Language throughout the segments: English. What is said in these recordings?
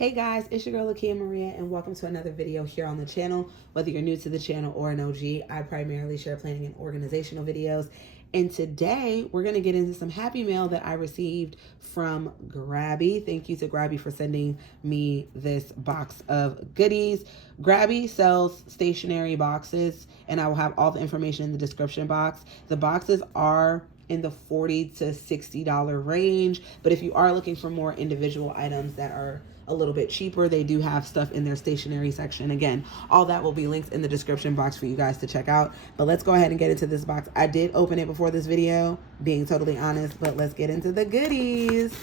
Hey guys, it's your girl Lakia Maria and welcome to another video here on the channel. Whether you're new to the channel or an OG, I primarily share planning and organizational videos. And today we're going to get into some happy mail that I received from Grabie. Thank you to Grabie for sending me this box of goodies. Grabie sells stationery boxes and I will have all the information in the description box. The boxes are in the $40 to $60 range, but if you are looking for more individual items that are a little bit cheaper, they do have stuff in their stationery section. Again, all that will be linked in the description box for you guys to check out. But let's go ahead and get into this box. I did open it before this video, being totally honest, but let's get into the goodies.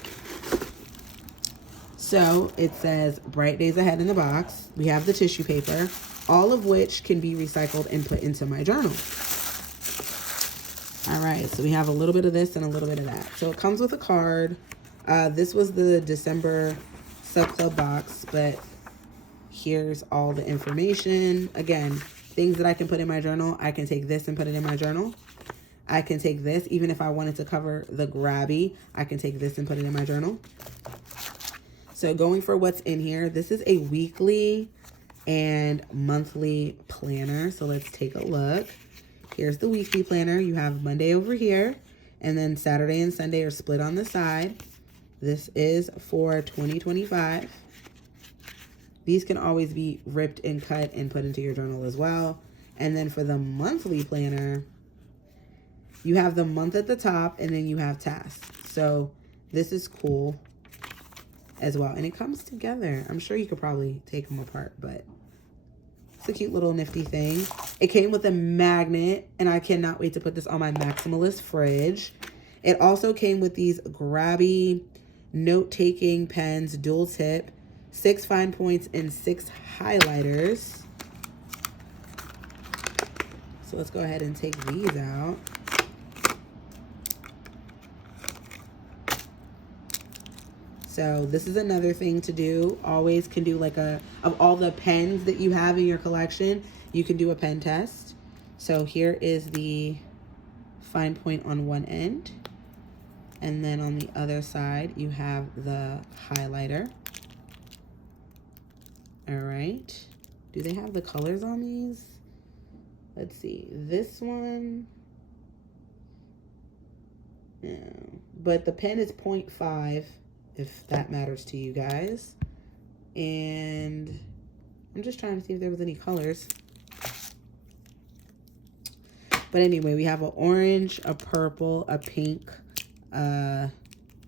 So it says bright days ahead in the box. We have the tissue paper, all of which can be recycled and put into my journal. All right, so we have a little bit of this and a little bit of that. So it comes with a card. This was the December Sub Club box, but here's all the information. Again, things that I can put in my journal. I can take this and put it in my journal. I can take this, even if I wanted to cover the Grabie, I can take this and put it in my journal. So going for what's in here, this is a weekly and monthly planner. So let's take a look. Here's the weekly planner. You have Monday over here, and then Saturday and Sunday are split on the side. This is for 2025. These can always be ripped and cut and put into your journal as well. And then for the monthly planner, you have the month at the top and then you have tasks. So this is cool as well. And it comes together. I'm sure you could probably take them apart, but it's a cute little nifty thing. It came with a magnet, and I cannot wait to put this on my maximalist fridge. It also came with these Grabie note-taking pens, dual tip, 6 fine points, and 6 highlighters. So let's go ahead and take these out. So this is another thing to do. Always can do like of all the pens that you have in your collection, you can do a pen test. So here is the fine point on one end. And then on the other side, you have the highlighter. All right. Do they have the colors on these? Let's see. This one. No. But the pen is 0.5, if that matters to you guys. And I'm just trying to see if there was any colors. But anyway, we have an orange, a purple, a pink,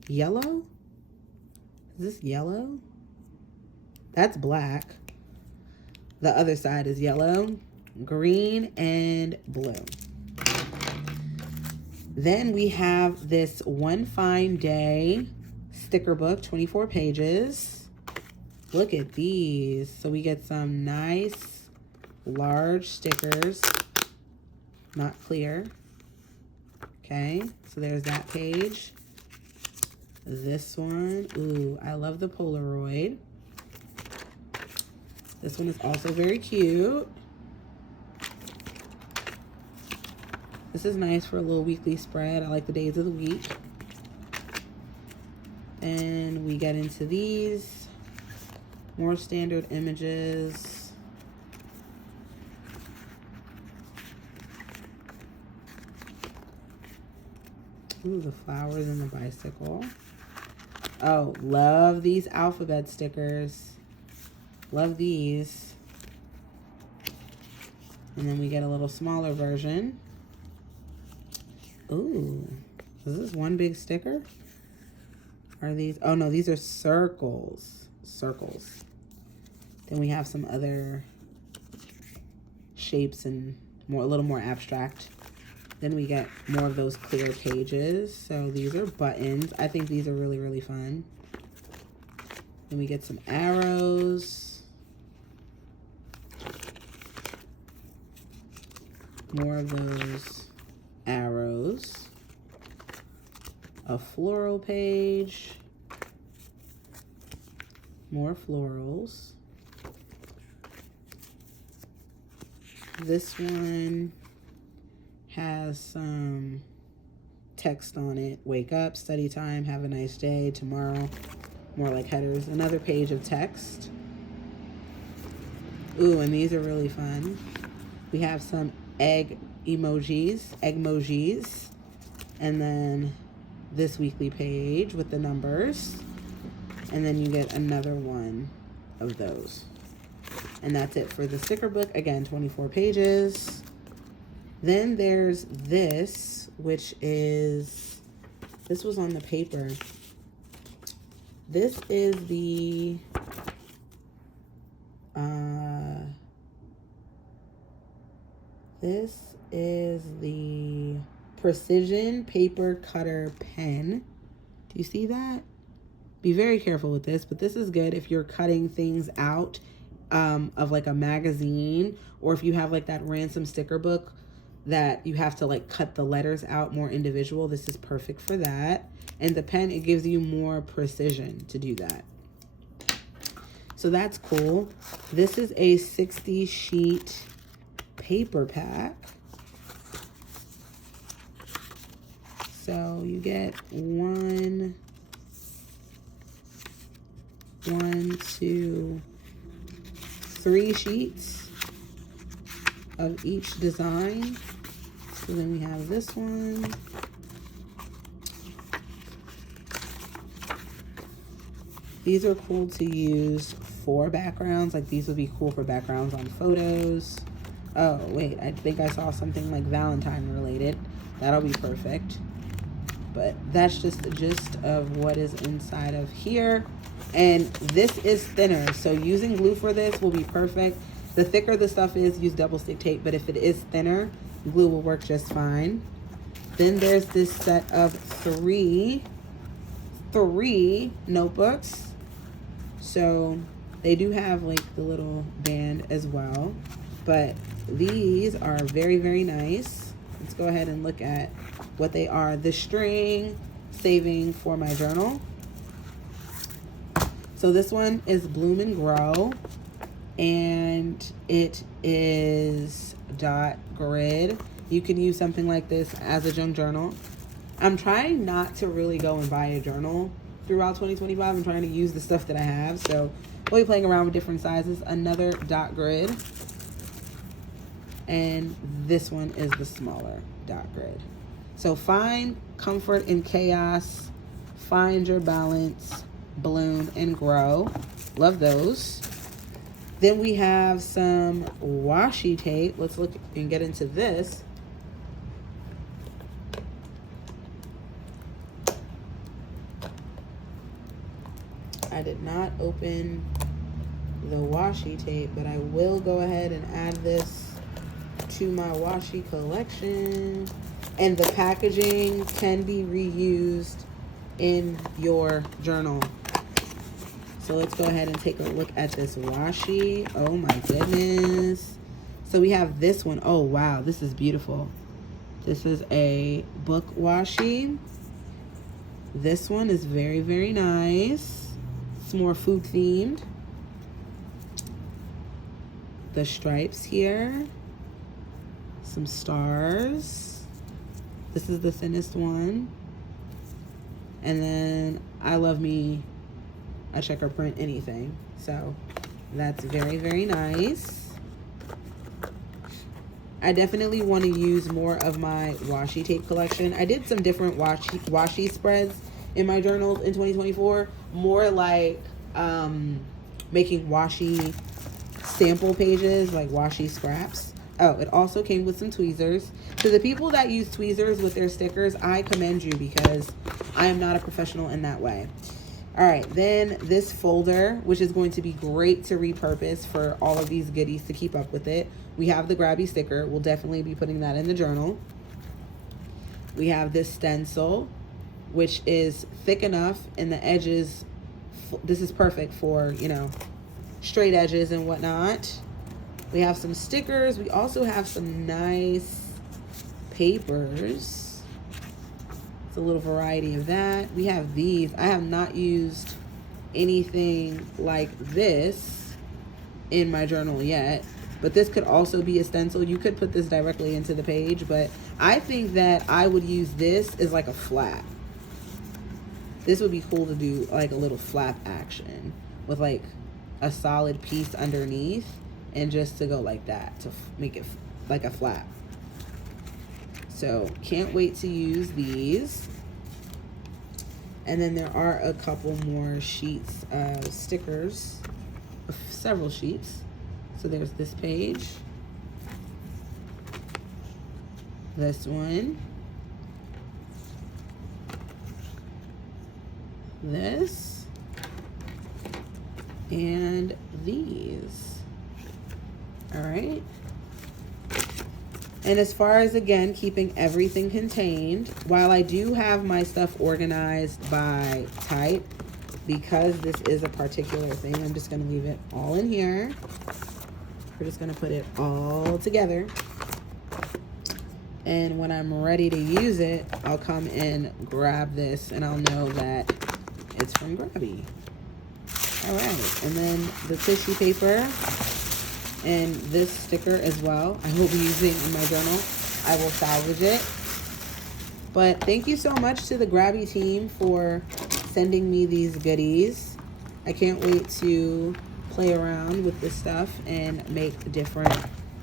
yellow. Is this yellow? That's black. The other side is yellow, green, and blue. Then we have this One Fine Day sticker book, 24 pages. Look at these. So we get some nice large stickers, not clear. Okay, so there's that page. This one, ooh, I love the Polaroid. This one is also very cute. This is nice for a little weekly spread. I like the days of the week. And we get into these more standard images. Ooh, the flowers and the bicycle. Oh, love these alphabet stickers. Love these. And then we get a little smaller version. Ooh, is this one big sticker? Are these? Oh no, these are circles. Circles. Then we have some other shapes and a little more abstract. Then we get more of those clear pages. So these are buttons. I think these are really, really fun. Then we get some arrows. More of those arrows. A floral page. More florals. This one has some text on it. Wake up, study time, have a nice day, tomorrow. more like headers. Another page of text. Ooh, and these are really fun. We have some egg emojis, and then this weekly page with the numbers, and then you get another one of those. And that's it for the sticker book. Again, 24 pages. Then there's this, which is, this was on the paper. This is the Precision Paper Cutter Pen. Do you see that? Be very careful with this, but this is good if you're cutting things out of like a magazine, or if you have like that ransom sticker book that you have to like cut the letters out more individual. This is perfect for that. And the pen, it gives you more precision to do that. So that's cool. This is a 60 sheet paper pack. So you get 1, 2, 3 sheets of each design. So then we have this one. These are cool to use for backgrounds. Like these would be cool for backgrounds on photos. Oh, wait, I think I saw something like Valentine related. That'll be perfect. But that's just the gist of what is inside of here. And this is thinner, so using glue for this will be perfect. The thicker the stuff is, use double stick tape, but if it is thinner, glue will work just fine. Then there's this set of three notebooks. So they do have like the little band as well, but these are very, very nice. Let's go ahead and look at what they are. The string saving for my journal. So this one is Bloom and Grow, and it is dot grid. You can use something like this as a junk journal. I'm trying not to really go and buy a journal throughout 2025. I'm trying to use the stuff that I have. So we'll be playing around with different sizes. Another dot grid. And this one is the smaller dot grid. So find comfort in chaos, find your balance, bloom and grow. Love those. Then we have some washi tape. Let's look and get into this. I did not open the washi tape, but I will go ahead and add this to my washi collection. And the packaging can be reused in your journal. So let's go ahead and take a look at this washi. Oh my goodness. So we have this one. Oh wow, this is beautiful. This is a book washi. This one is very, very nice. It's more food themed. The stripes here. Some stars. This is the thinnest one. And then I love me a checker print anything. So that's very, very nice. I definitely want to use more of my washi tape collection. I did some different washi spreads in my journals in 2024. More like making washi sample pages, like washi scraps. Oh, it also came with some tweezers. To the people that use tweezers with their stickers, I commend you because I am not a professional in that way. All right, then this folder, which is going to be great to repurpose for all of these goodies to keep up with it. We have the Grabie sticker. We'll definitely be putting that in the journal. We have this stencil, which is thick enough and the edges, this is perfect for, you know, straight edges and whatnot. We have some stickers. We also have some nice papers. It's a little variety of that. We have these. I have not used anything like this in my journal yet, but this could also be a stencil. You could put this directly into the page, but I think that I would use this as like a flat. this would be cool to do like a little flap action with like a solid piece underneath, and just to go like that to make it like a flap. So can't wait to use these. And then there are a couple more sheets of stickers, several sheets. So there's this page, this one, this, and these. All right. And as far as, again, keeping everything contained, while I do have my stuff organized by type, because this is a particular thing, I'm just going to leave it all in here. We're just going to put it all together. And when I'm ready to use it, I'll come and grab this, and I'll know that it's from Grabie. All right. And then the tissue paper. And this sticker as well, I will be using in my journal. I will salvage it. But thank you so much to the Grabie team for sending me these goodies. I can't wait to play around with this stuff and make different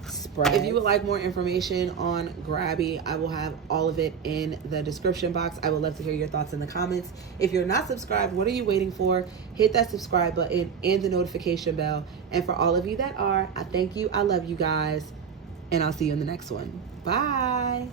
spreads. If you would like more information on Grabie, I will have all of it in the description box. I would love to hear your thoughts in the comments. If you're not subscribed, what are you waiting for? Hit that subscribe button and the notification bell. And for all of you that are, I thank you. I love you guys. And I'll see you in the next one. Bye.